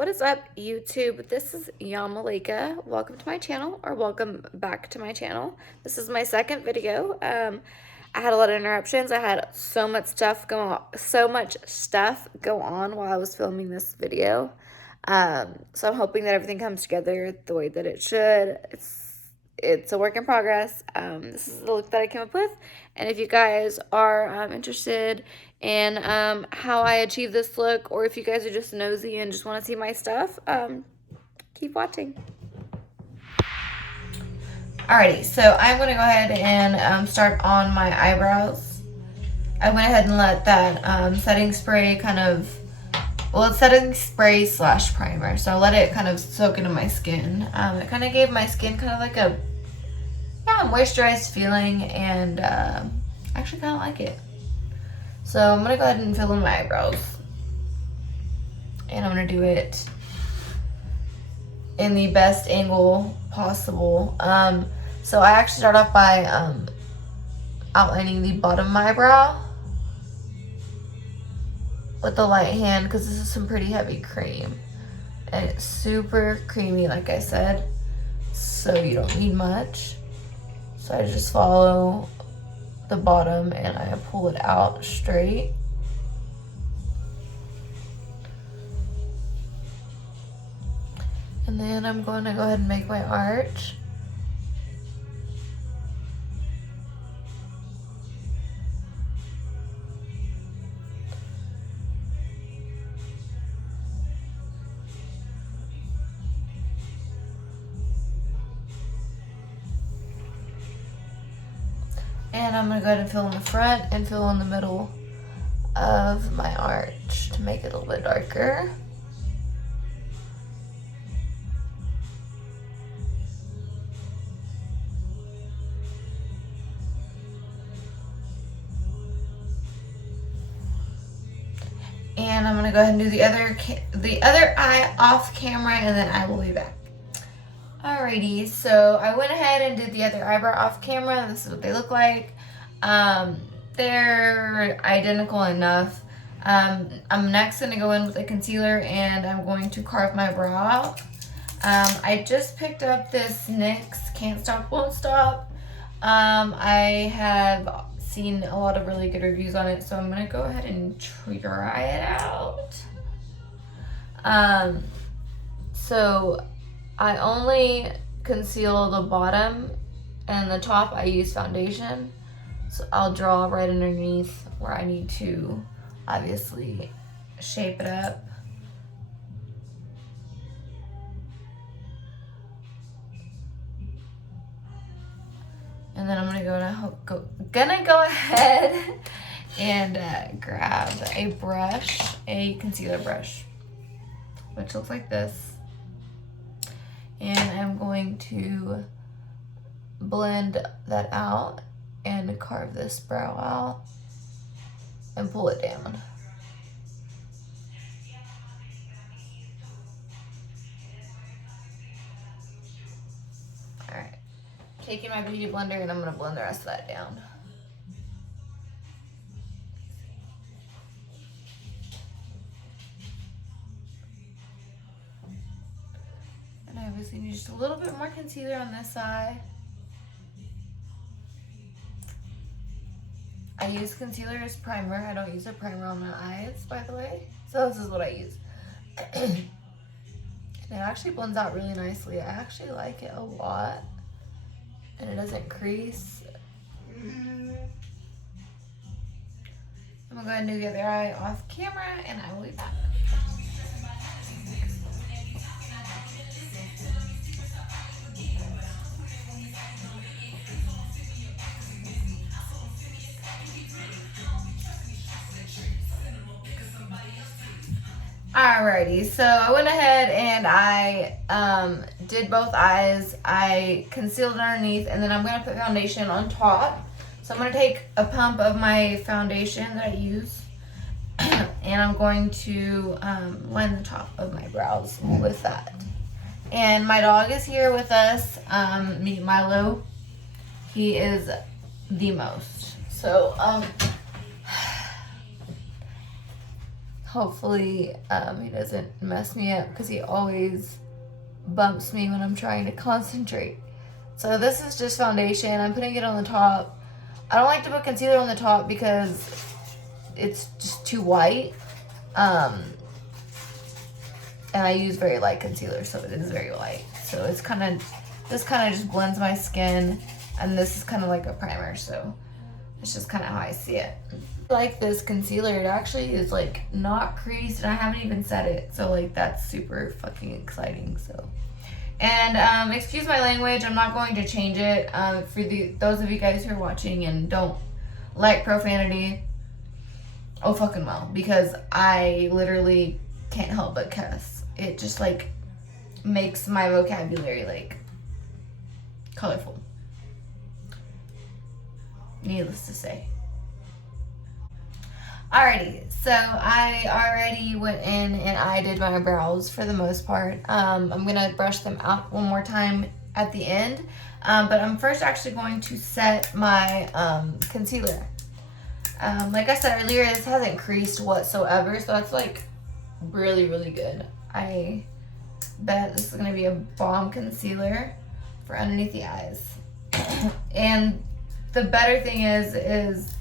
What is up, YouTube? This is Yamalika. Welcome to my channel, or welcome back to my channel. This is my second video. I had a lot of interruptions. I had so much stuff go on while I was filming this video. So I'm hoping that everything comes together the way that it should. It's a work in progress. This is the look that I came up with. And if you guys are interested in how I achieve this look, or if you guys are just nosy and just want to see my stuff, keep watching. Alrighty, so I'm going to go ahead and start on my eyebrows. I went ahead and let that setting spray it's setting spray / primer. So I let it kind of soak into my skin. It kind of gave my skin kind of like a moisturized feeling, and I actually kind of like it. So I'm going to go ahead and fill in my eyebrows. And I'm going to do it in the best angle possible. So I actually start off by outlining the bottom of my eyebrow with the light hand, because this is some pretty heavy cream. And it's super creamy, like I said. So you don't need much. So I just follow the bottom and I pull it out straight. And then I'm going to go ahead and make my arch. And I'm going to go ahead and fill in the front and fill in the middle of my arch to make it a little bit darker. And I'm going to go ahead and do the other eye off camera, and then I will be back. Alrighty, so I went ahead and did the other eyebrow off camera. This is what they look like. They're identical enough. I'm next going to go in with a concealer, and I'm going to carve my brow out. I just picked up this NYX Can't Stop Won't Stop. I have seen a lot of really good reviews on it, so I'm going to go ahead and try it out. So I only conceal the bottom, and the top I use foundation. So I'll draw right underneath where I need to obviously shape it up. And then I'm gonna go ahead and grab a brush, a concealer brush, which looks like this. And I'm going to blend that out and carve this brow out and pull it down. Alright, taking my beauty blender, and I'm going to blend the rest of that down. And I obviously need just a little bit more concealer on this side. I use concealer as primer. I don't use a primer on my eyes, by the way. So this is what I use. And it actually blends out really nicely. I actually like it a lot. And it doesn't crease. I'm gonna go ahead and do the other eye off camera, and I will be back. Alrighty, so I went ahead and I did both eyes. I concealed underneath, and then I'm going to put foundation on top. So I'm going to take a pump of my foundation that I use, and I'm going to line the top of my brows with that. And my dog is here with us. Meet Milo. He is the most. So Hopefully he doesn't mess me up because he always bumps me when I'm trying to concentrate. So this is just foundation. I'm putting it on the top. I don't like to put concealer on the top because it's just too white. And I use very light concealer, so it is very light. So it's kind of, this kind of just blends my skin, and this is kind of like a primer, so it's just kind of how I see it. Like this concealer, it actually is like not creased, and I haven't even set it, so like that's super fucking exciting. So, and excuse my language, I'm not going to change it. For those of you guys who are watching and don't like profanity, oh fucking well, because I literally can't help but cuss. It just like makes my vocabulary like colorful. Needless to say. Alrighty, so I already went in and I did my brows for the most part. I'm gonna brush them out one more time at the end, but I'm first actually going to set my concealer. Like I said earlier, this hasn't creased whatsoever, so that's like really, really good. I bet this is gonna be a bomb concealer for underneath the eyes. And the better thing is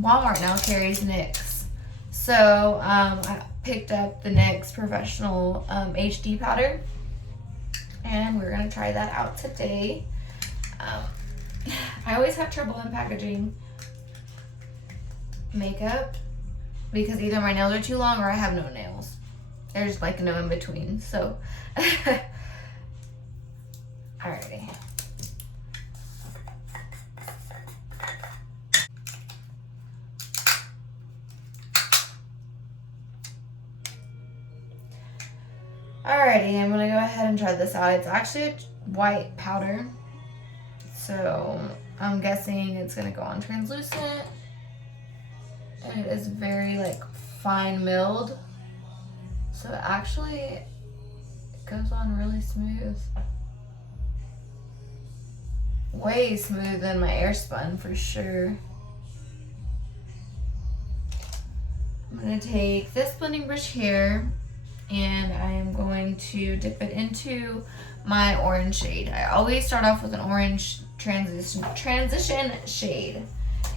Walmart now carries NYX. So I picked up the NYX Professional HD powder, and we're gonna try that out today. I always have trouble unpackaging makeup because either my nails are too long or I have no nails. There's like no in between, so. Alrighty. Alrighty, I'm gonna go ahead and try this out. It's actually a white powder, so I'm guessing it's gonna go on translucent. And it is very like fine milled, so it actually goes on really smooth. Way smoother than my Airspun for sure. I'm gonna take this blending brush here, and I am going to dip it into my orange shade. I always start off with an orange transition shade.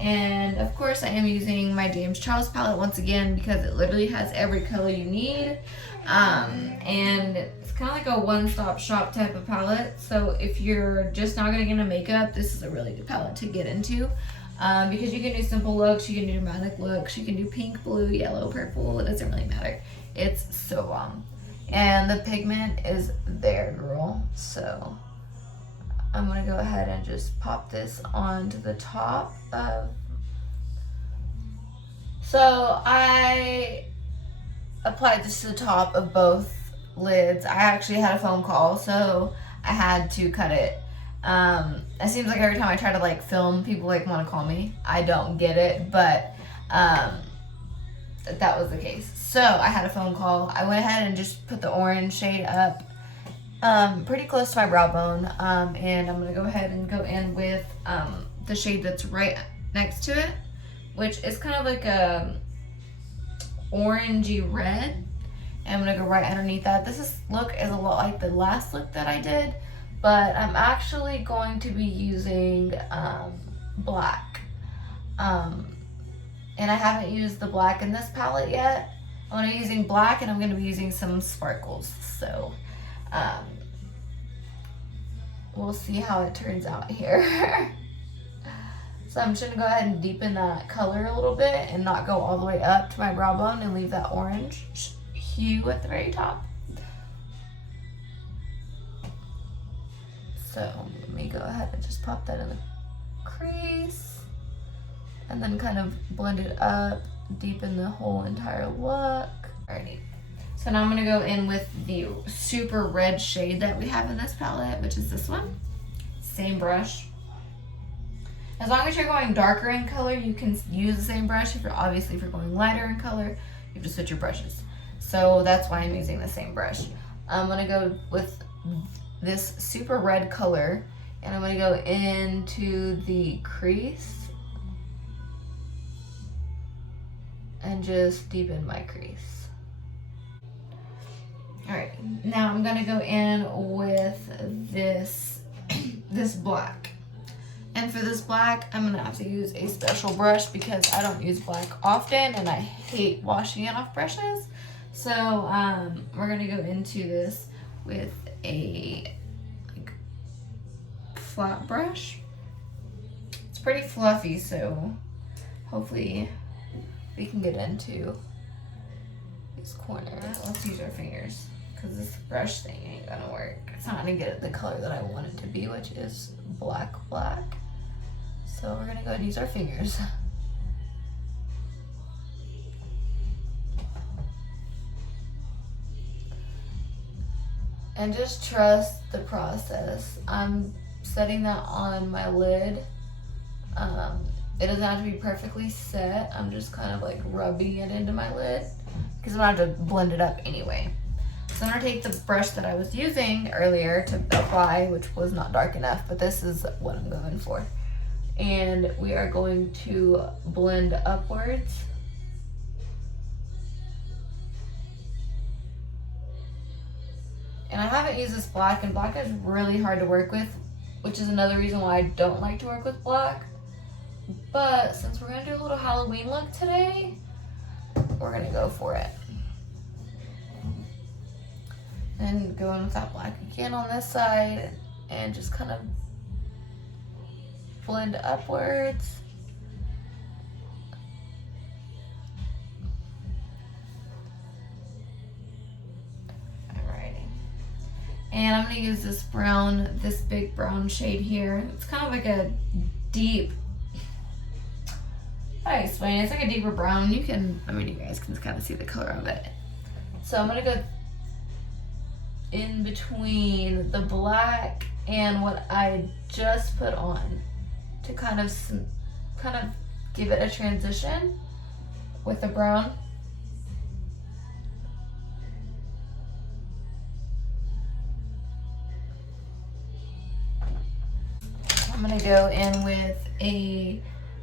And of course I am using my James Charles palette once again because it literally has every color you need. And it's kind of like a one-stop shop type of palette. So if you're just not gonna get into makeup, this is a really good palette to get into. Because you can do simple looks, you can do dramatic looks, you can do pink, blue, yellow, purple, it doesn't really matter. It's so bomb. And the pigment is there, girl. So I'm gonna go ahead and just pop this onto the top of. So I applied this to the top of both lids. I actually had a phone call, so I had to cut it. It seems like every time I try to like film, people like want to call me. I don't get it, but that was the case. So I had a phone call. I went ahead and just put the orange shade up pretty close to my brow bone, and I'm gonna go ahead and go in with the shade that's right next to it, which is kind of like a orangey red, and I'm gonna go right underneath that. This look is a lot like the last look that I did, but I'm actually going to be using black, and I haven't used the black in this palette yet. I'm gonna be using black, and I'm gonna be using some sparkles, so we'll see how it turns out here. So I'm just gonna go ahead and deepen that color a little bit and not go all the way up to my brow bone and leave that orange hue at the very top. So let me go ahead and just pop that in the crease and then kind of blend it up, deepen the whole entire look. Alrighty. So now I'm gonna go in with the super red shade that we have in this palette, which is this one. Same brush. As long as you're going darker in color, you can use the same brush. If you're going lighter in color, you have to switch your brushes. So that's why I'm using the same brush. I'm gonna go with this super red color, and I'm gonna go into the crease and just deepen my crease. All right, now I'm gonna go in with this, this black. And for this black, I'm gonna have to use a special brush because I don't use black often and I hate washing it off brushes. So we're gonna go into this with a like flat brush. It's pretty fluffy, so hopefully we can get into these corners. Let's use our fingers because this brush thing ain't gonna work. It's not gonna get the color that I want it to be, which is black. So we're gonna go and use our fingers. And just trust the process. I'm setting that on my lid. It doesn't have to be perfectly set. I'm just kind of like rubbing it into my lid because I'm gonna have to blend it up anyway. So I'm gonna take the brush that I was using earlier to apply, which was not dark enough, but this is what I'm going for. And we are going to blend upwards. And I haven't used this black, and black is really hard to work with, which is another reason why I don't like to work with black. But since we're gonna do a little Halloween look today, we're gonna go for it. And go in with that black again on this side and just kind of blend upwards. Alrighty. And I'm gonna use this brown, this big brown shade here. It's kind of like a deep, how do I explain it? It's like a deeper brown. You can, I mean, you guys can kind of see the color of it. So I'm gonna go in between the black and what I just put on to kind of give it a transition with the brown. I'm gonna go in with a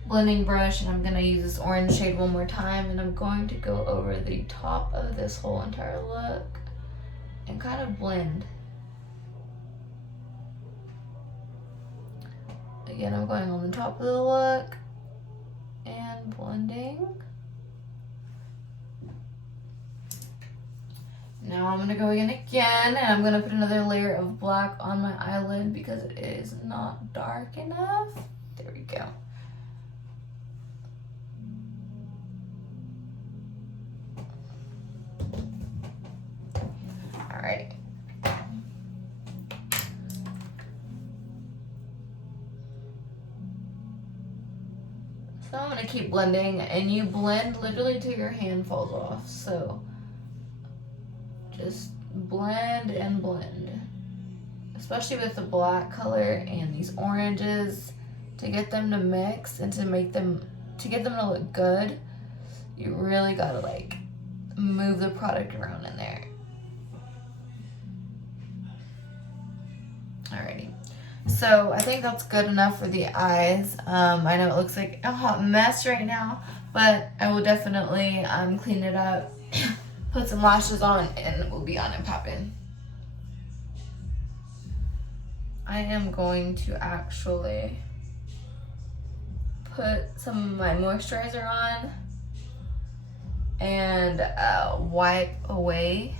blending brush and I'm gonna use this orange shade one more time, and I'm going to go over the top of this whole entire look and kind of blend. Again, I'm going on the top of the look and blending. Now I'm gonna go in again and I'm gonna put another layer of black on my eyelid because it is not dark enough. There we go. Alright. So I'm gonna keep blending, and you blend literally till your hand falls off. So just blend and blend, especially with the black color and these oranges, to get them to mix and to get them to look good. You really gotta like move the product around in there. Alrighty, so I think that's good enough for the eyes. I know it looks like a hot mess right now, but I will definitely clean it up, put some lashes on, and we'll be on and popping. I am going to actually put some of my moisturizer on and wipe away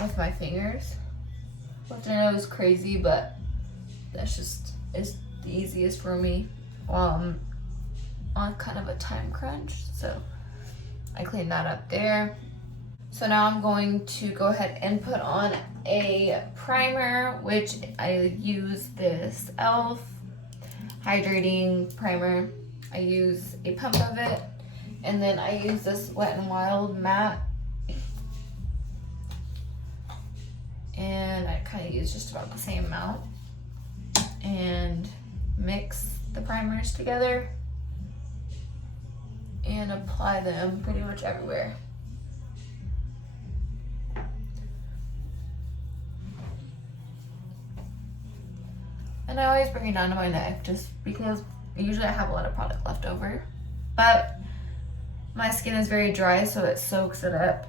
with my fingers, which I know is crazy, but that's just is the easiest for me while I'm on kind of a time crunch. So I clean that up there. So now I'm going to go ahead and put on a primer, which I use this e.l.f. hydrating primer. I use a pump of it, and then I use this Wet n Wild matte, and I kind of use just about the same amount and mix the primers together and apply them pretty much everywhere. And I always bring it down to my neck just because usually I have a lot of product left over. But my skin is very dry, so it soaks it up.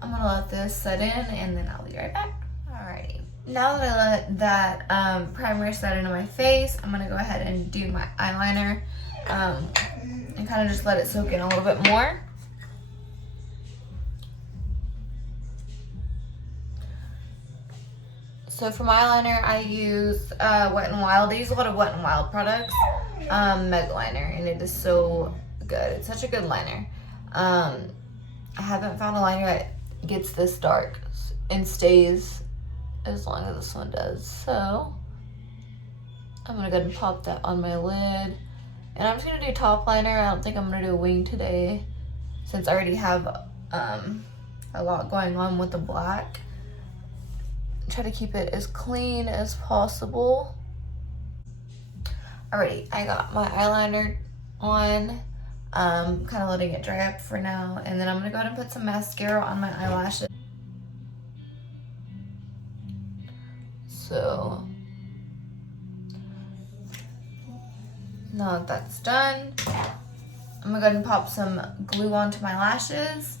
I'm gonna let this set in and then I'll be right back. Alrighty. Now that I let that primer set into my face, I'm gonna go ahead and do my eyeliner and kind of just let it soak in a little bit more. So for my eyeliner, I use Wet n Wild. I use a lot of Wet n Wild products. Mega liner, and it is so good. It's such a good liner. I haven't found a liner that gets this dark and stays as long as this one does. So I'm gonna go ahead and pop that on my lid. And I'm just gonna do top liner. I don't think I'm gonna do a wing today since I already have a lot going on with the black. Try to keep it as clean as possible. Alrighty, I got my eyeliner on. Kind of letting it dry up for now, and then I'm gonna go ahead and put some mascara on my eyelashes. So now that that's done, I'm gonna go ahead and pop some glue onto my lashes.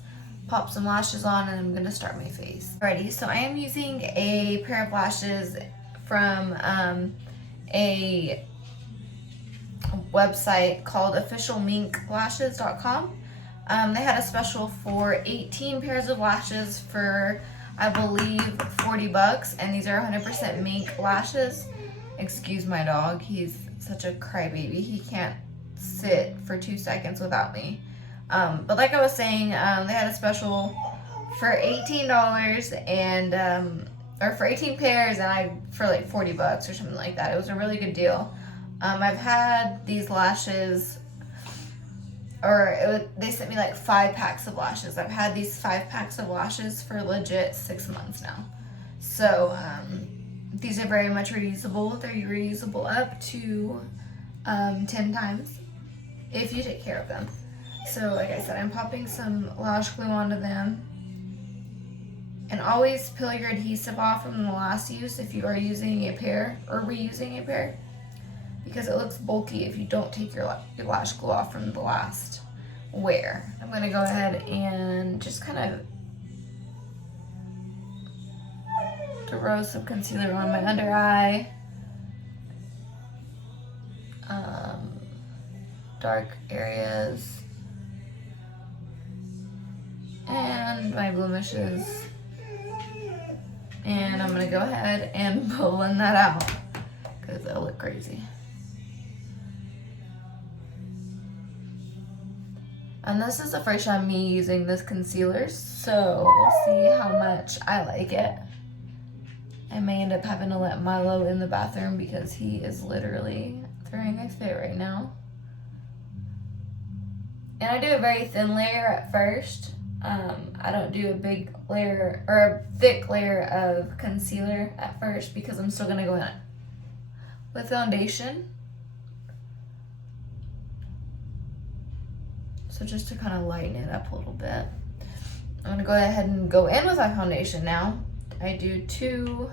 Pop some lashes on, and I'm gonna start my face. Alrighty, so I am using a pair of lashes from a website called officialminklashes.com. They had a special for 18 pairs of lashes for, I believe, $40, and these are 100% mink lashes. Excuse my dog, he's such a crybaby. He can't sit for 2 seconds without me. But like I was saying, they had a special for $18 and or for 18 pairs, and for like $40 or something like that. It was a really good deal. I've had these lashes, they sent me like 5 packs of lashes. I've had these 5 packs of lashes for legit 6 months now. So these are very much reusable. They're reusable up to 10 times if you take care of them. So like I said, I'm popping some lash glue onto them. And always peel your adhesive off from the last use if you are using a pair or reusing a pair, because it looks bulky if you don't take your lash glue off from the last wear. I'm going to go ahead and just kind of throw some concealer on my under eye. Dark areas. And my blemishes. And I'm going to go ahead and blend that out because it'll look crazy. And this is the first time me using this concealer, so we'll see how much I like it. I may end up having to let Milo in the bathroom because he is literally throwing a fit right now. And I do a very thin layer at first. I don't do a big layer or a thick layer of concealer at first because I'm still gonna go in with foundation. So just to kind of lighten it up a little bit. I'm gonna go ahead and go in with my foundation now. I do 2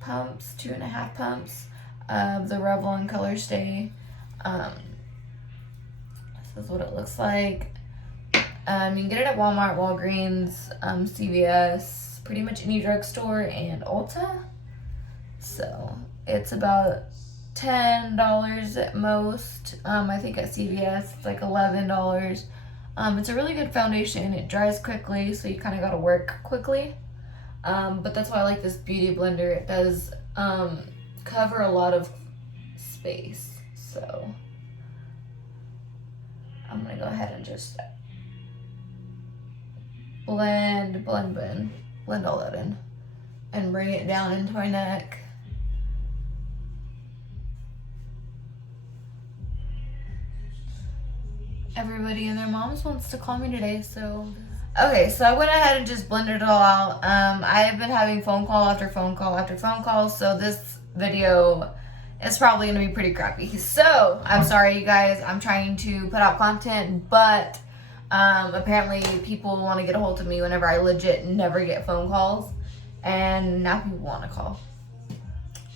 pumps, 2.5 pumps of the Revlon Color Stay. This is what it looks like. You can get it at Walmart, Walgreens, CVS, pretty much any drugstore, and Ulta. So it's about $10 at most. I think at CVS it's like $11. It's a really good foundation. It dries quickly, so you kind of got to work quickly. But that's why I like this beauty blender. It does cover a lot of space. So I'm gonna go ahead and just blend all that in and bring it down into my neck. Everybody and their moms wants to call me today, so. Okay, so I went ahead and just blended it all out. I have been having phone call after phone call after phone call, so this video is probably gonna be pretty crappy. So, I'm sorry you guys, I'm trying to put out content, but Apparently people want to get a hold of me whenever I legit never get phone calls, and now people want to call.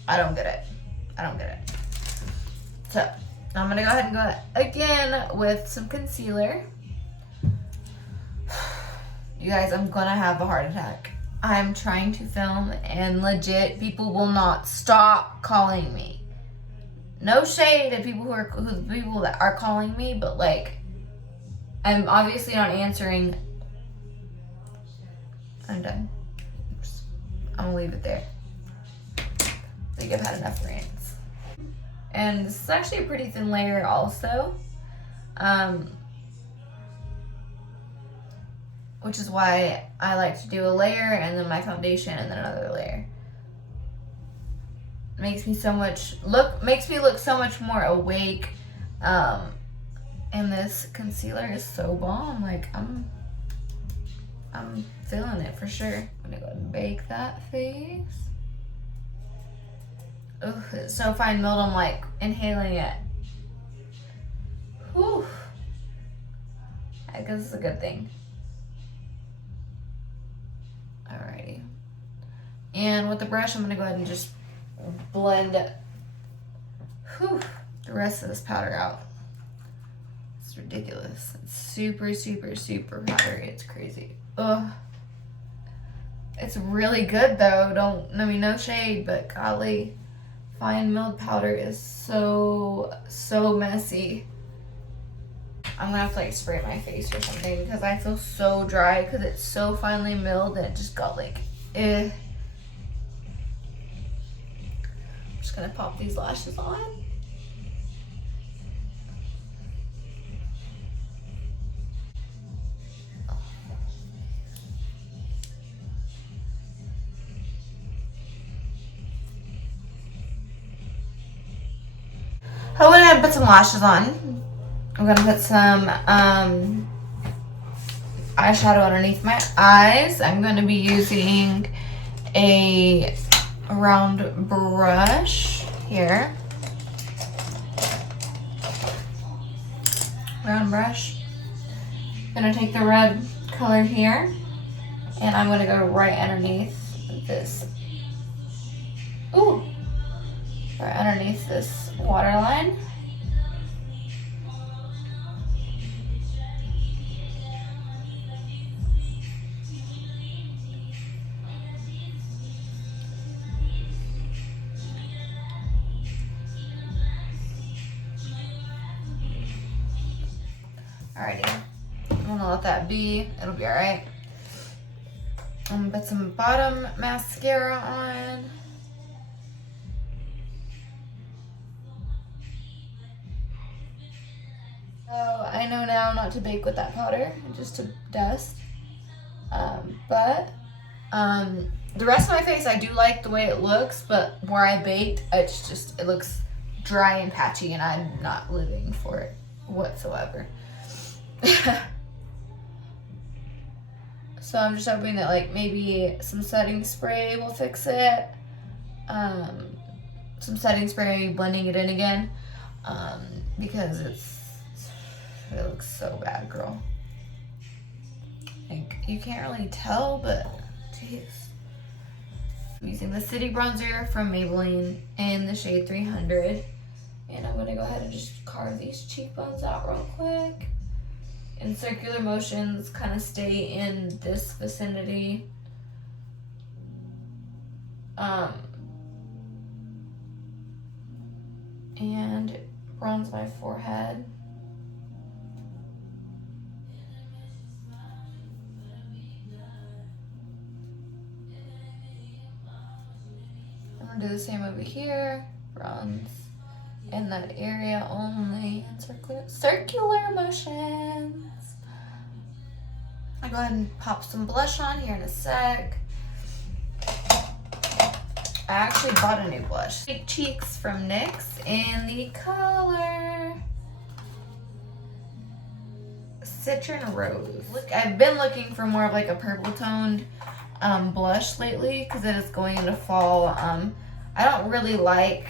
I don't get it. I don't get it. So I'm gonna go ahead and go again with some concealer. You guys, I'm gonna have a heart attack. I'm trying to film and legit people will not stop calling me. No shade to people people that are calling me, but like, I'm obviously not answering. I'm done. Oops. I'm gonna leave it there. I think I've had enough rants. And this is actually a pretty thin layer also. Which is why I like to do a layer and then my foundation and then another layer. Makes me look so much more awake. And this concealer is so bomb. Like I'm feeling it for sure. I'm gonna go ahead and bake that face. Oh, it's so fine milled, I'm like inhaling it. Whew. I guess it's a good thing. Alrighty. And with the brush, I'm gonna go ahead and just blend the rest of this powder out. It's ridiculous. It's super, super, super powdery. It's crazy. Ugh. It's really good though. No shade, but golly, fine milled powder is so messy. I'm gonna have to like spray my face or something because I feel so dry because it's so finely milled and it just got like, eh. I'm just gonna pop these lashes on. I'm gonna put some lashes on. I'm gonna put some eyeshadow underneath my eyes. I'm gonna be using a round brush here. Round brush. I'm gonna take the red color here and I'm gonna go right underneath this. Ooh! Right underneath this waterline. Alrighty, I'm gonna let that be. It'll be alright. I'm gonna put some bottom mascara on. So I know now not to bake with that powder, just to dust. But the rest of my face, I do like the way it looks, but where I baked, it looks dry and patchy, and I'm not living for it whatsoever. So I'm just hoping that like maybe some setting spray will fix it. Some setting spray, blending it in again, because it looks so bad, girl. Like, you can't really tell, but jeez. I'm using the City Bronzer from Maybelline in the shade 300, and I'm gonna go ahead and just carve these cheekbones out real quick. In circular motions, kind of stay in this vicinity. And bronze my forehead. I'm gonna do the same over here. Bronze in that area only. Circular motions. I'll go ahead and pop some blush on here in a sec. I actually bought a new blush. Fake Cheeks from NYX in the color Citron Rose. Look, I've been looking for more of like a purple toned blush lately because it is going into fall. I don't really like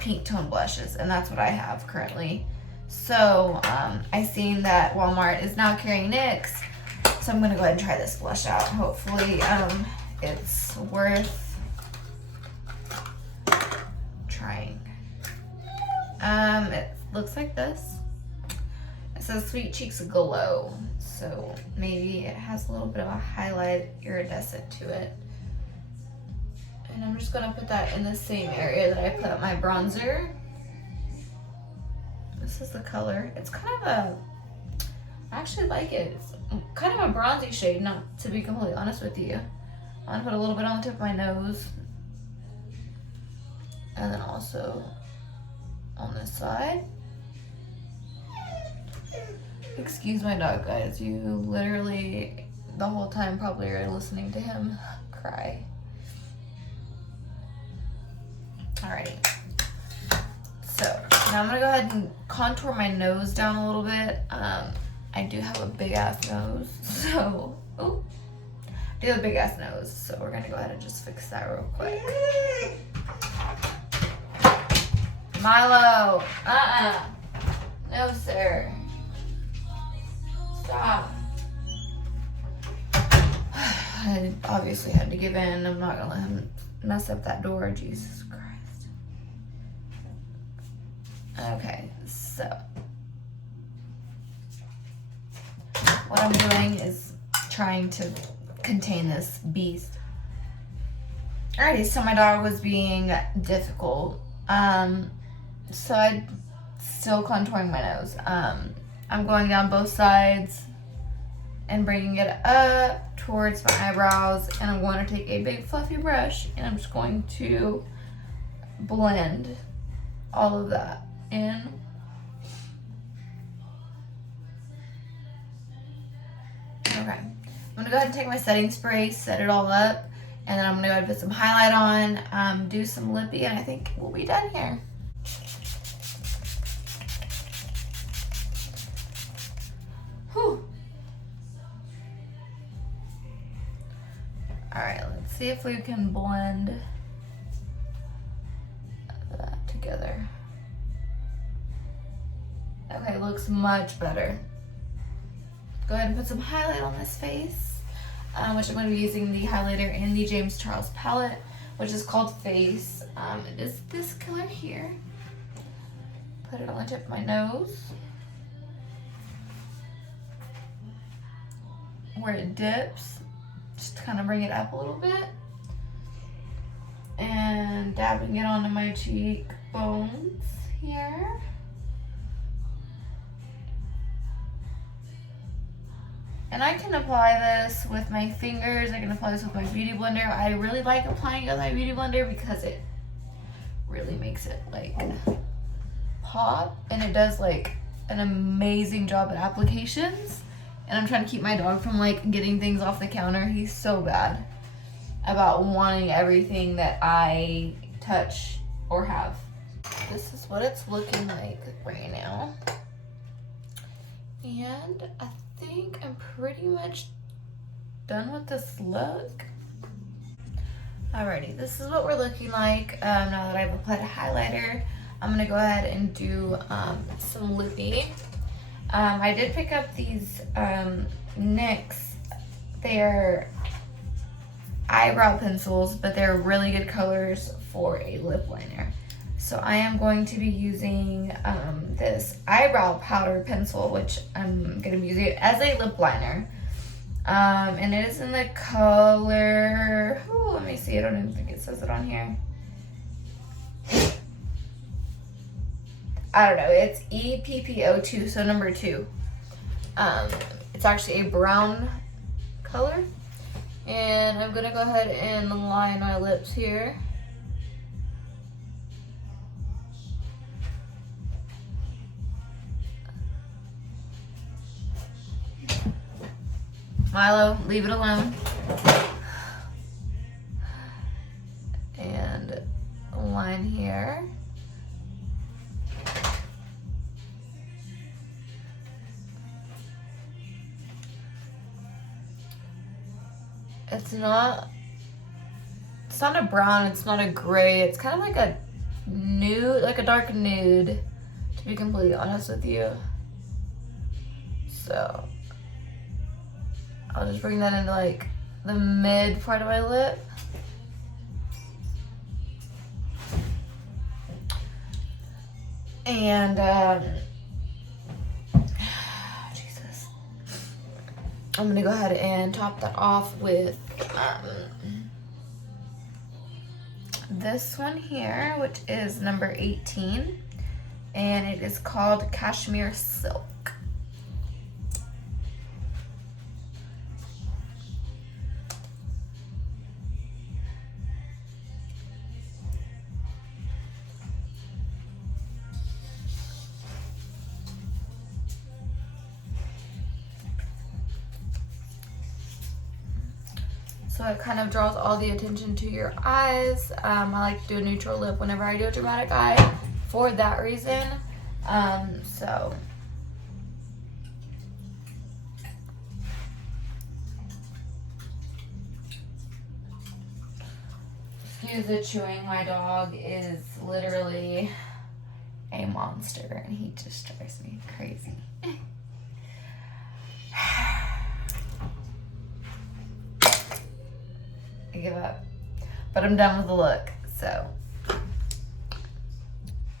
pink tone blushes, and that's what I have currently. So I seen that Walmart is now carrying NYX, so I'm gonna go ahead and try this blush out. Hopefully it's worth trying. It looks like this. It says Sweet Cheeks Glow, so maybe it has a little bit of a highlight iridescent to it. And I'm just gonna put that in the same area that I put my bronzer. This is the color. It's kind of a, I actually like it. It's kind of a bronzy shade, not to be completely honest with you. I'm gonna put a little bit on the tip of my nose. And then also on this side. Excuse my dog, guys. You literally, the whole time probably are listening to him cry. Alrighty. So now I'm gonna go ahead and contour my nose down a little bit. I do have a big ass nose, so I do have a big ass nose, so we're gonna go ahead and just fix that real quick. Milo, no sir, stop. I obviously had to give in. I'm not gonna let him mess up that door. Jesus Christ. Okay, so what I'm doing is trying to contain this beast. Alrighty, so my dog was being difficult. So I'm still contouring my nose. I'm going down both sides and bringing it up towards my eyebrows, and I'm going to take a big fluffy brush and I'm just going to blend all of that in. Okay, I'm gonna go ahead and take my setting spray, set it all up, and then I'm gonna go ahead and put some highlight on, do some lippy, and I think we'll be done here. Whew. All right, let's see if we can blend that together. Okay, looks much better. Go ahead and put some highlight on this face, which I'm going to be using the highlighter in the James Charles palette, which is called Face. It is this color here. Put it on the tip of my nose, where it dips, just to kind of bring it up a little bit, and dabbing it onto my cheekbones here. And I can apply this with my fingers. I can apply this with my beauty blender. I really like applying it with my beauty blender because it really makes it like pop, and it does like an amazing job at applications. And I'm trying to keep my dog from like getting things off the counter. He's so bad about wanting everything that I touch or have. This is what it's looking like right now. And I think I'm pretty much done with this look. Alrighty, this is what we're looking like now that I've applied a highlighter. I'm gonna go ahead and do some lippy. I did pick up these NYX. They're eyebrow pencils, but they're really good colors for a lip liner. So I am going to be using this eyebrow powder pencil, which I'm going to be using it as a lip liner. And it is in the color, let me see, I don't even think it says it on here. I don't know, it's EPPO2, so number 2. It's actually a brown color. And I'm going to go ahead and line my lips here. Milo, leave it alone. And a line here. It's not a brown, it's not a gray, it's kind of like a nude, like a dark nude, to be completely honest with you. So I'll just bring that into like the mid part of my lip. And Jesus, I'm gonna go ahead and top that off with this one here, which is number 18, and it is called Cashmere Silk. So it kind of draws all the attention to your eyes. I like to do a neutral lip whenever I do a dramatic eye for that reason. So excuse the chewing. My dog is literally a monster and he just drives me crazy. I give up, but I'm done with the look. So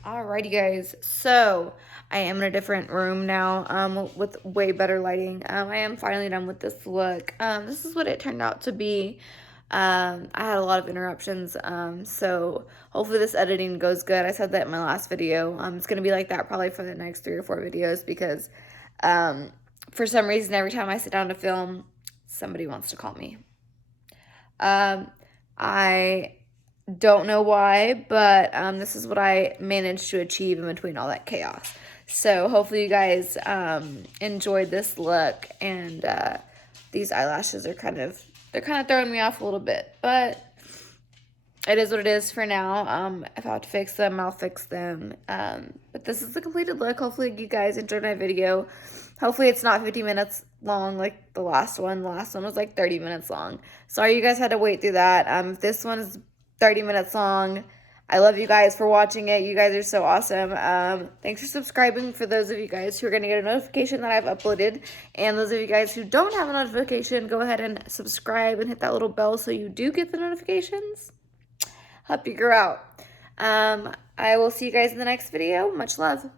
alrighty guys, so I am in a different room now with way better lighting. I am finally done with this look. This is what it turned out to be. I had a lot of interruptions, so hopefully this editing goes good. I said that in my last video. It's gonna be like that probably for the next 3 or 4 videos because for some reason every time I sit down to film, somebody wants to call me. I don't know why, but this is what I managed to achieve in between all that chaos. So hopefully you guys enjoyed this look, and these eyelashes are they're kind of throwing me off a little bit, but it is what it is for now. If I have to fix them, I'll fix them. But this is the completed look. Hopefully you guys enjoyed my video. Hopefully it's not 50 minutes long like the last one. The last one was like 30 minutes long. Sorry you guys had to wait through that. This one is 30 minutes long. I love you guys for watching it. You guys are so awesome. Thanks for subscribing for those of you guys who are going to get a notification that I've uploaded. And those of you guys who don't have a notification, go ahead and subscribe and hit that little bell so you do get the notifications. Help you grow out. I will see you guys in the next video. Much love.